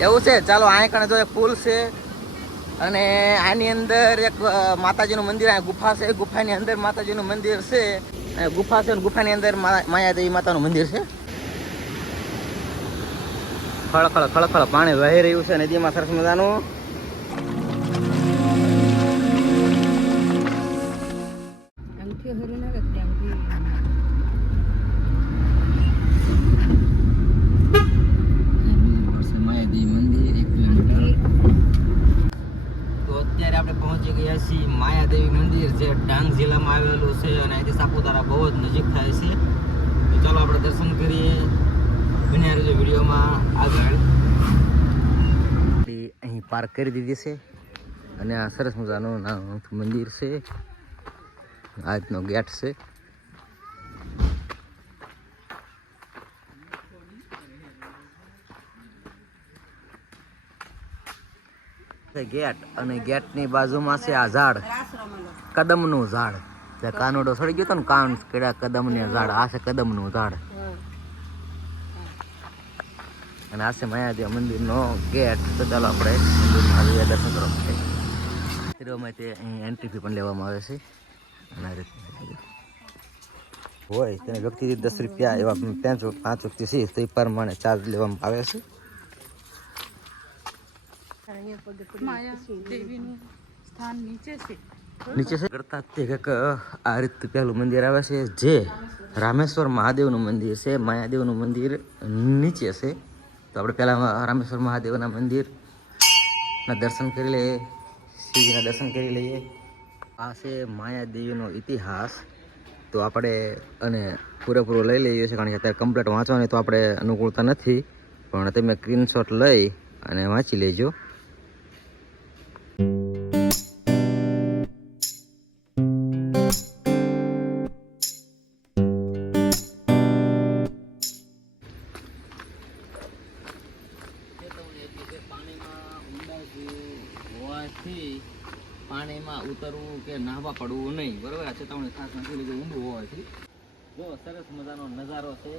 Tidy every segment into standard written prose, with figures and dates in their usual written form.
એવું છે. ચાલો આ કણે જો એક પુલ છે અને આની અંદર એક માતાજીનું મંદિર, આ ગુફા છે, ગુફાની અંદર માતાજીનું મંદિર છે. ગુફા છે અને ગુફાની અંદર માયાદેવી માતાનું મંદિર છે. ખળખળ ખળખળ પાણી વહી રહ્યું છે નદીમાં સરસ મજાનું. અત્યારે આપણે પહોંચી ગયા છીએ માયાદેવી મંદિર, જે ડાંગ જિલ્લામાં આવેલું છે અને અહીંથી સાપુતારા બહુ જ નજીક થાય છે. તો ચાલો આપણે દર્શન કરીએ. બન્યા રહેજો વિડીયોમાં આગળ. અહીં પાર્ક કરી દીધી છે અને આ સરસ મજાનું નાનું મંદિર છે. આજનો ગેટ છે. ગેટ અને ગેટની બાજુમાં છે આ ઝાડ, કદમનું ઝાડ. જે કાનુડો સડી ગયો હતો ને, કાન કેળા કદમનું ઝાડ. આ છે કદમનું ઝાડ અને આ છે માયાદેવ મંદિરનો ગેટ. તો ચાલો આપણે મંદિરમાં આવી દર્શન કરવા માટે. મંદિરોમાં તે અહીં એન્ટ્રી ફી પણ લેવામાં આવે છે અને આ રીતે હોય તેને વ્યક્તિ 10 રૂપિયા એવા 5 વ્યક્તિ છે તો એ પ્રમાણે ચાર્જ લેવામાં આવે છે. માયાદેવીનું સ્થાન નીચે છે કરતા તે કંઈક આ રીતે પહેલું મંદિર આવે છે, જે રામેશ્વર મહાદેવનું મંદિર છે. માયાદેવનું મંદિર નીચે છે. તો આપણે પહેલાં રામેશ્વર મહાદેવના મંદિરના દર્શન કરી લઈએ, શિવજીના દર્શન કરી લઈએ. આ છે માયાદેવીનો ઇતિહાસ. તો આપણે અને પૂરેપૂરો લઈ લઈએ છીએ, કારણ કે અત્યારે કમ્પ્લીટ વાંચવાની તો આપણે અનુકૂળતા નથી, પણ તમે સ્ક્રીનશોટ લઈ અને વાંચી લેજો. પાણીમાં ઉતરવું કે નાહવા પડવું નહીં, બરોબર. આ ચેતવણી ખાસ નથી લીધું ઊંડું હોવાથી. જો સરસ મજાનો નજારો છે.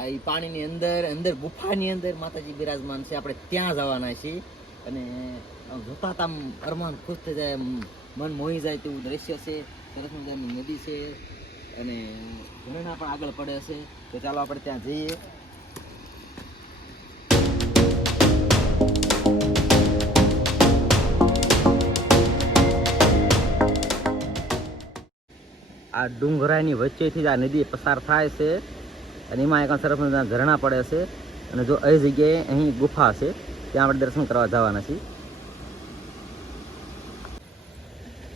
આ પાણીની અંદર ગુફાની અંદર માતાજી બિરાજમાન છે. આપણે ત્યાં જવાના છીએ અને જોતા આમ અરમાન ખુશ થઈ જાય, મન મોહી જાય તેવું દ્રશ્ય છે. સરસ મજાની નદી છે અને ઝરણા પણ આગળ પડે છે. તો ચાલો આપણે ત્યાં જઈએ. આ ડુંગરાની વચ્ચેથી જ આ નદી પસાર થાય છે અને એમાં એક સરસ મજાના ઝરણા પડે છે. અને જો એ જગ્યાએ અહીં ગુફા છે, ત્યાં આપણે દર્શન કરવા જવાના છીએ.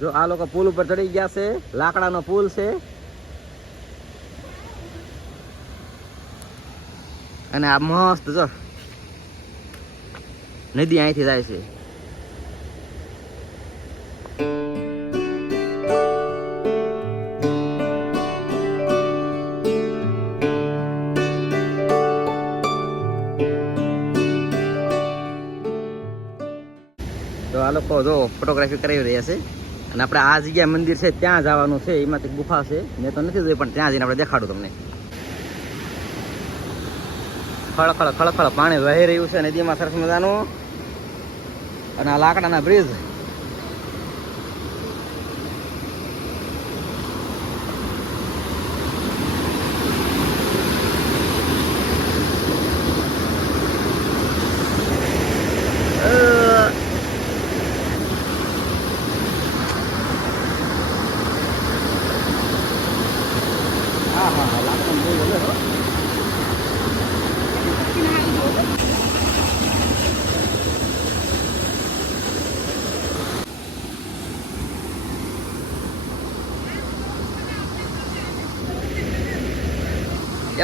જો આ લોકો પુલ ઉપર ચડી ગયા છે, લાકડાનો પુલ છે અને આ મસ્ત જો નદી અહીંથી જાય છે. તો આ લોકો જો ફોટોગ્રાફી કરાવી રહ્યા છે અને આપણે આ જગ્યા મંદિર છે ત્યાં જવાનું છે. એમાંથી ગુફા છે, મેં તો નથી જોઈ, પણ ત્યાં જઈને આપણે દેખાડું તમને. ખળખળ ખળખળ પાણી વહી રહ્યું છે નદીમાં સરસ મજાનું અને આ લાકડાના બ્રિજ.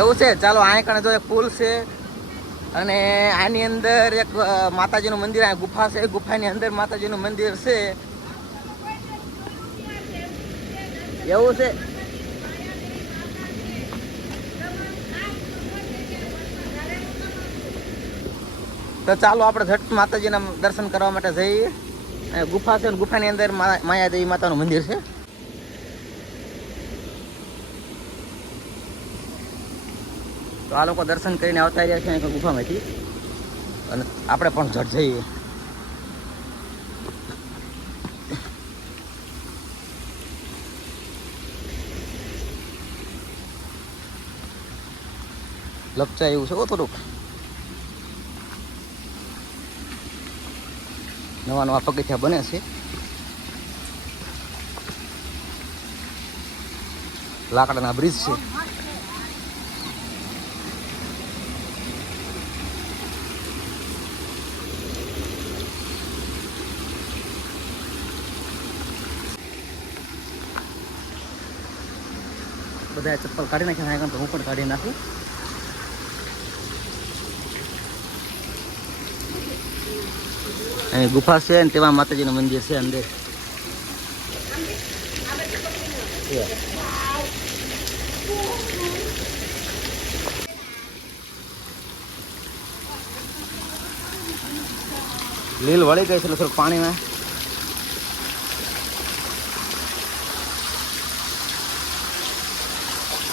એવું છે. ચાલો આ કણે જો એક પુલ છે અને આની અંદર એક માતાજીનું મંદિર, આ ગુફા છે, ગુફાની અંદર માતાજીનું મંદિર છે. એવું છે. તો ચાલો આપણે ઝટ માતાજીના દર્શન કરવા માટે જઈએ. ગુફા છે, ગુફાની અંદર માયાદેવી માતાનું મંદિર છે. તો આ લોકો દર્શન કરીને આવતા રહ્યા છે ગુફામાંથી. અને આપણે પણ ઝટ જઈએ. લપચાય એવું છે થોડુંક. નવા નવા પગથિયા બને છે. લાકડાના બ્રિજ છે. બધા ચપ્પલ કાઢી નાખ્યા, તો હું પણ કાઢી નાખું. અહીં ગુફા છે ને તેમાં માતાજીનું મંદિર છે અંદર. લીલ વળી ગઈ છે એટલે થોડુંક પાણીમાં.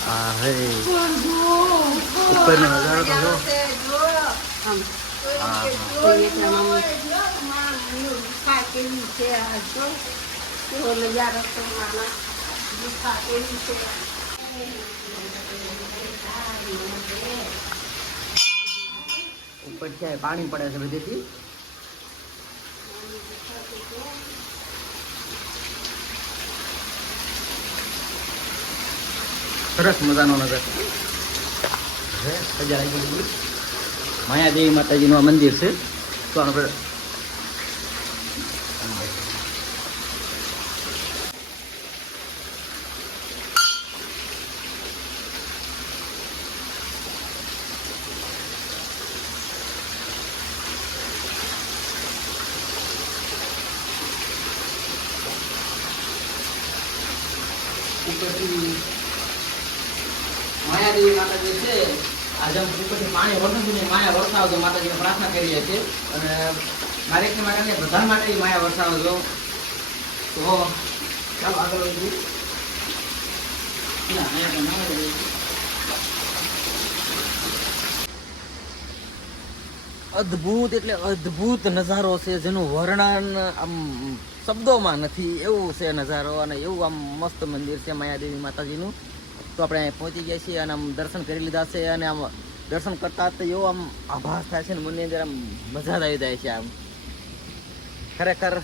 હા હે ઉપરનો નજારો તો જો. ઉપર ક્યાંય પાણી પડે છે બધેથી. સરસ મજાનો નજર સજા આવી ગયું. માયાદેવી માતાજીનું આ મંદિર છે. તો આપણે માયાદેવી માતાજી છે. આજે ઉપરથી પાણી વરસાદ માયા વરસાવજો માતાજીને પ્રાર્થના કરીએ છીએ. અને મારે માટે બધા માટે માયા વરસાવજો. તો ચાલો આગળ વધીએ. અદ્ભુત એટલે અદ્ભુત નજારો છે, જેનું વર્ણન આમ શબ્દોમાં નથી. એવું છે નજારો, અને એવું આમ મસ્ત મંદિર છે માયાદેવી માતાજીનું. તો આપણે અહીં પહોંચી ગયા છીએ અને આમ દર્શન કરી લીધા છે. અને આમ દર્શન કરતા તો એવો આમ આભાસ થાય છે ને મનની અંદર, આમ મજા આવી જાય છે. આમ ખરેખર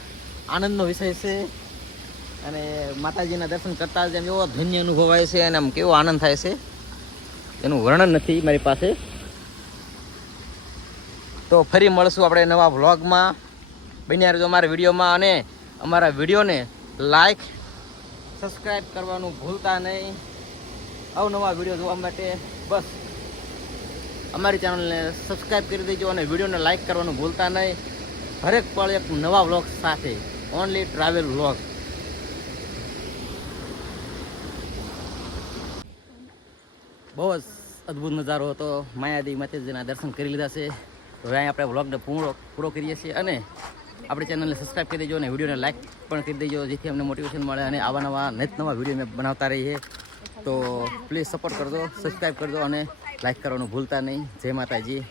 આનંદનો વિષય છે. અને માતાજીના દર્શન કરતા જ એમ એવો ધન્ય અનુભવાય છે અને આમ કેવો આનંદ થાય છે, એનું વર્ણન નથી મારી પાસે. તો ફરી મળશું આપણે નવા વ્લોગમાં. બન્યા રહેજો અમારા વિડીયોમાં, અને અમારા વિડીયોને લાઈક સબસ્ક્રાઈબ કરવાનું ભૂલતા નહીં. અવનવા વિડીયો જોવા માટે બસ અમારી ચેનલને સબસ્ક્રાઈબ કરી દેજો, અને વિડીયોને લાઈક કરવાનું ભૂલતા નહીં. હરેક પળ એક નવા વ્લોગ સાથે, ઓનલી ટ્રાવેલ વ્લોગ. બહુ જ અદ્ભુત નજારો હતો. માયાદેવી માતાજીના દર્શન કરી લીધા છે. હવે અહીં આપણે વ્લોગને પૂરો કરીએ છીએ. અને આપણી ચેનલને સબસ્ક્રાઈબ કરી દેજો, અને વિડીયોને લાઈક પણ કરી દેજો, જેથી અમને મોટિવેશન મળે અને આવા નવા નવા વિડીયો મેં બનાવતા રહીએ. તો પ્લીઝ સપોર્ટ કરજો, સબસ્ક્રાઈબ કરજો અને લાઈક કરવાનું ભૂલતા નહીં. જય માતાજી.